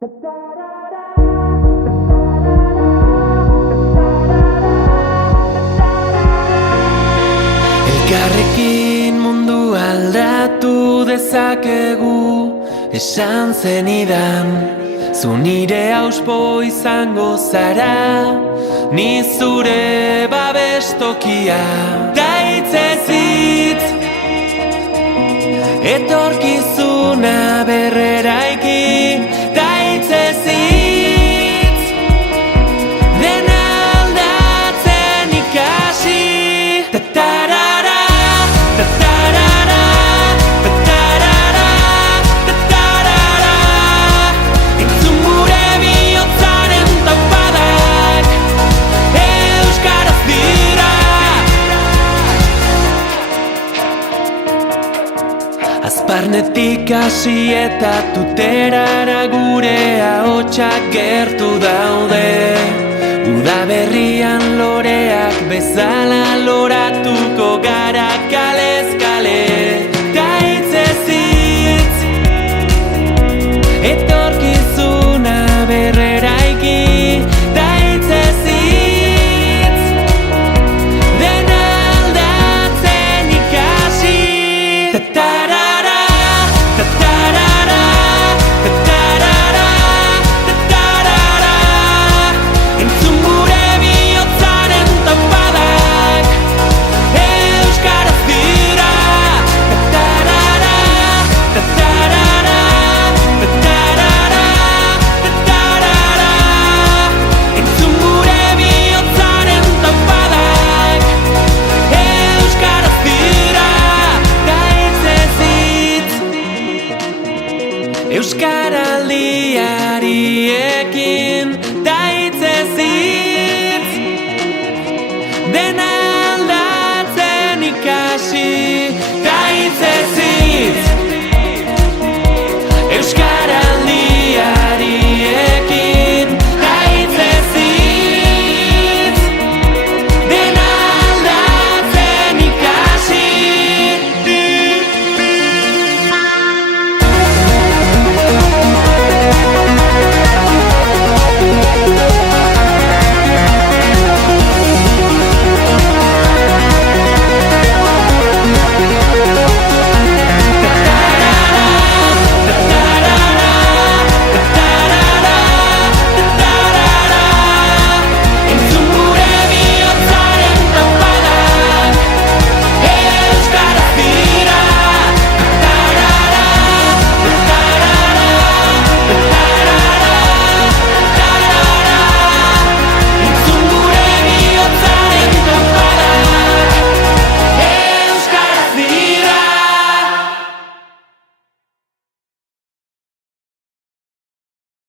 Elkarrekin mundu aldatu dezakegu, esan zenidan. Zu nire auspo izango zara, ni zure babestokia. Gaitzez hitz, etorkizuna berreraiki. Gaitzez hitz, dena aldatzen ikasi. Tatarara, tatarara, tatarara, tatarara. Entzun gure bihotzaren taupadak, euskaraz dira. Azparnetik hasi eta tuterara gure ahotsak gertu daude. Udaberrian loreak bezala loratuko gara